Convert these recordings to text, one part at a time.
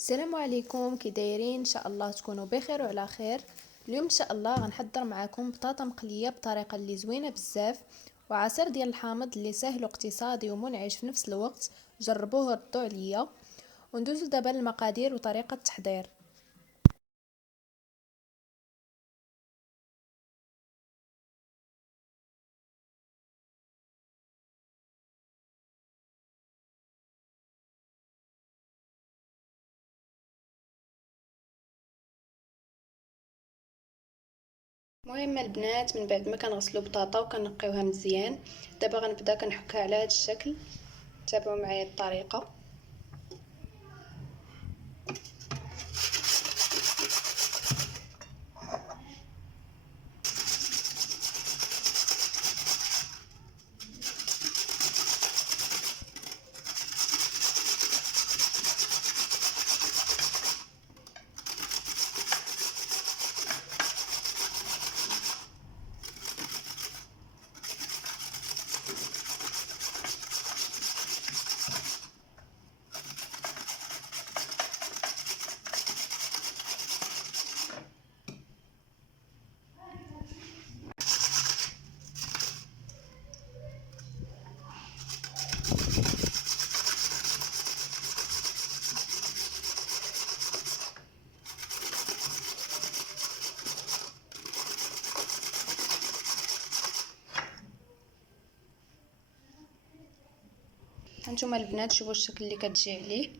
السلام عليكم، كي دايرين؟ ان شاء الله تكونوا بخير وعلى خير. اليوم ان شاء الله غنحضر معكم بطاطا مقليه بطريقه اللي زوينه بزاف، وعصير ديال الحامض اللي سهل واقتصادي ومنعش في نفس الوقت. جربوه وردوا عليا. وندوزو دابا للمقادير وطريقه التحضير. المهم البنات، من بعد ما كنغسلو بطاطا وكنقيوها مزيان، دابا غنبدا كنحكها على هذا الشكل. تابعوا معايا الطريقه. هانتوما البنات شوفوا الشكل اللي كتجي عليه.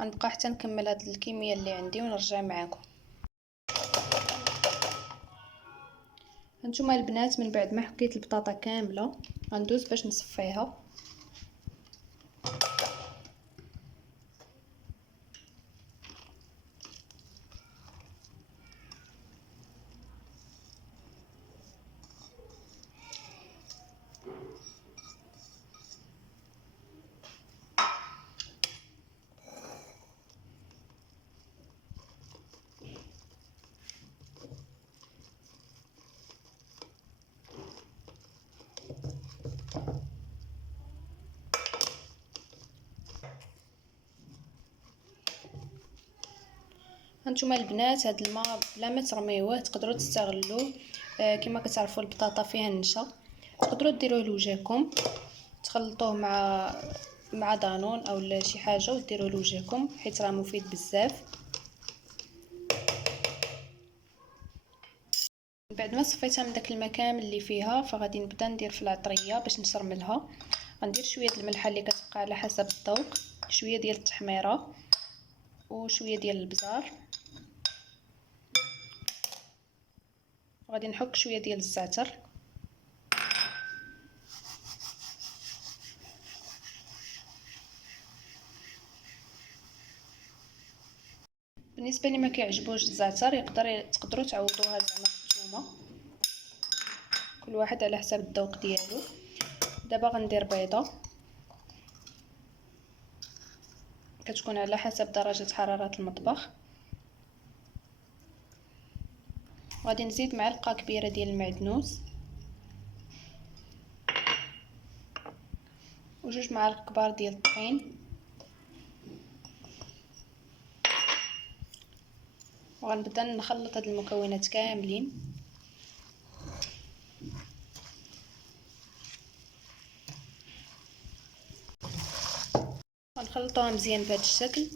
غنبقى حتى نكمل هاد الكميه اللي عندي ونرجع معاكم. هانتوما البنات، من بعد ما حكيت البطاطا كامله غندوز باش نصفيها. هانتوما البنات، هاد الماء بلا ما ترميوه تقدروا تستغلوه. كما كتعرفوا البطاطا فيها النشا، تقدروا ديروه لوجهكم، تخلطوه مع دانون او شي حاجه وديروه لوجهكم، حيت راه مفيد بزاف. بعد ما صفيتها من داك الماء كامل اللي فيها، فغادي نبدا ندير في العطريه باش نشرملها. غندير شويه الملحه اللي كتبقى على حسب الذوق، شويه ديال التحميره، وشويه ديال البزار. وغادي نحك شويه ديال الزعتر. بالنسبه اللي ما كيعجبوش الزعتر تقدروا تعوضوها زعما بالثومه، كل واحد على حسب الذوق ديالو. دابا غندير بيضه كتكون على حسب درجه حراره المطبخ. وغادي نزيد معلقه كبيره ديال المعدنوس، وجوج معالق كبار ديال الطحين. وغنبدا نخلط هاد المكونات كاملين. غنخلطوها مزيان بهذا الشكل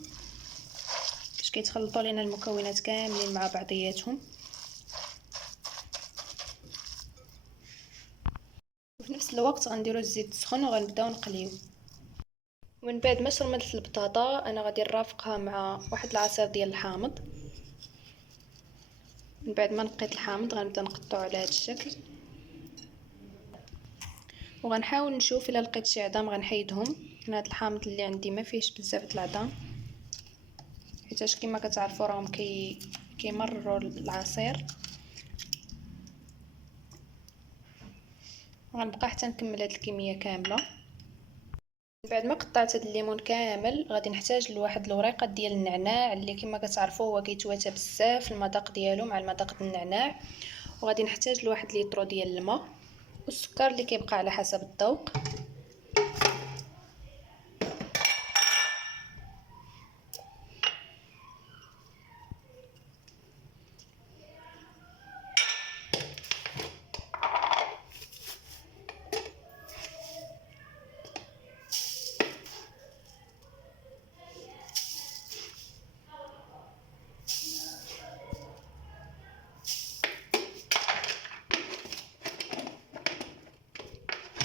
باش كيتخلطوا لينا المكونات كاملين مع بعضياتهم. وفي نفس الوقت غنديروا الزيت سخون وغنبداو نقليو. ومن بعد ما شرملت البطاطا انا غادي نرافقها مع واحد العصير ديال الحامض. من بعد ما نقيت الحامض غنبدا نقطعو على هذا الشكل، وغنحاول نشوف الا لقيت شي عظام غنحيدهم. انا هذا الحامض اللي عندي ما فيهش بزاف د العظام، حيتاش كما كتعرفوا راهم كيمرروا العصير. غنبقى حتى نكمل هذه الكميه كامله. بعد ما قطعت هذا الليمون كامل غادي نحتاج لواحد الوريقات ديال النعناع اللي كما كتعرفوا هو كيتواتى بزاف المذاق ديالو مع المذاق د النعناع. وغادي نحتاج لواحد لتر ديال الماء، والسكر اللي كيبقى على حسب الذوق.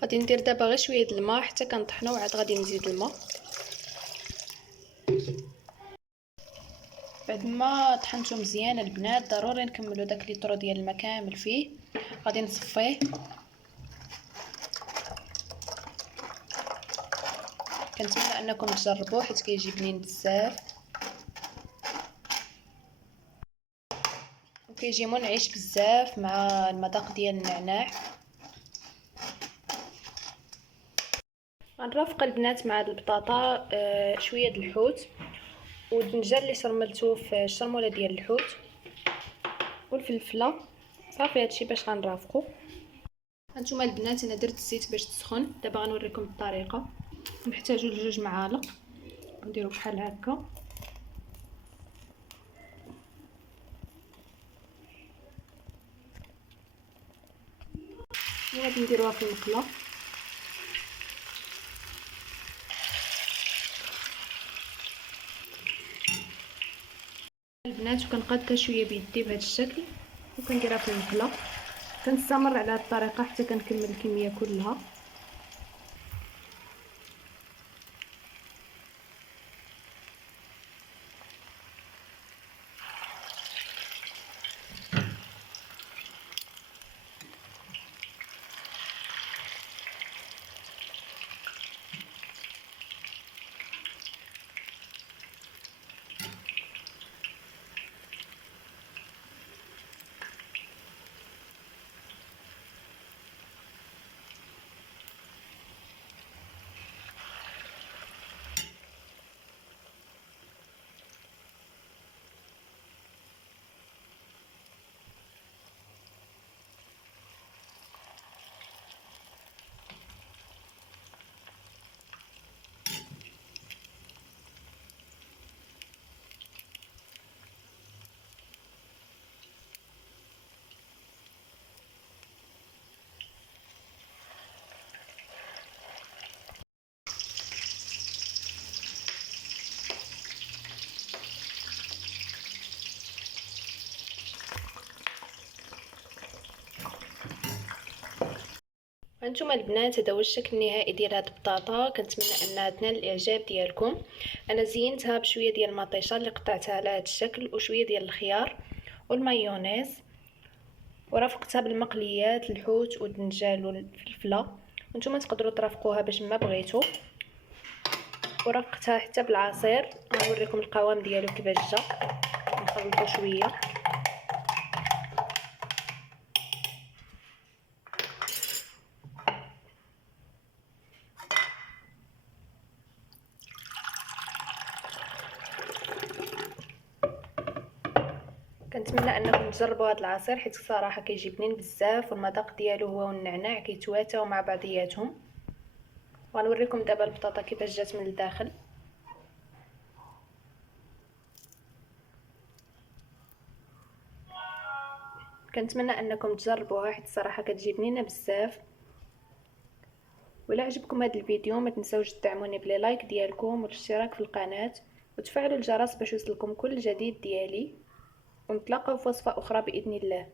غادي ندير دابا غير شويه د الماء حتى كنطحنو وعاد غادي نزيد الماء. بعد ما طحنتو مزيان البنات ضروري نكملو داك ليطرو ديال الماء كامل فيه. غادي نصفيه. كنتمنى انكم تجربوه حيت كيجي بنين بزاف وكيجي منعش بزاف مع المذاق ديال النعناع. غنرافق البنات مع البطاطا شويه د الحوت والدنجه اللي شرملتو في الشرموله ديال الحوت والفلفله. صافي هادشي باش غنرافقو. هانتوما البنات انا درت الزيت باش تسخن. دابا غنوريكم الطريقه. نحتاجو لجوج معالق نديرو بحال هكا. وغادي نديروها في المقله. البنات وكنقادها شويه بيدي بهذا الشكل وكنديرها في المقله. كنستمر على هذه الطريقه حتى كنكمل الكميه كلها. هانتوما البنات هذا هو الشكل النهائي ديال هاد البطاطا. كنتمنى انها تنال الاعجاب ديالكم. انا زينتها بشويه ديال المطيشه اللي قطعتها على هذا الشكل وشويه ديال الخيار والمايونيز ورافقتها بالمقليات الحوت والدنجال والفلفله. نتوما تقدروا ترافقوها باش ما بغيتو. ورافقتها حتى بالعصير. غنوريكم القوام ديالو كيفاش جا. نخلطو شويه. كنتمنى انكم تجربوا هذا العصير حيت الصراحه كيجي بنين بزاف والمذاق ديالو هو والنعناع كيتواتاو مع بعضياتهم. وغنوريكم دابا البطاطا كيفاش جات من الداخل. كنتمنى انكم تجربوها حيت الصراحه كتجي بنينه بزاف. ولا عجبكم هذا الفيديو ما تنساوش تدعموني بلي لايك ديالكم والاشتراك في القناه وتفعلوا الجرس باش يوصلكم كل جديد ديالي. ونتلاقاو في وصفه اخرى باذن الله.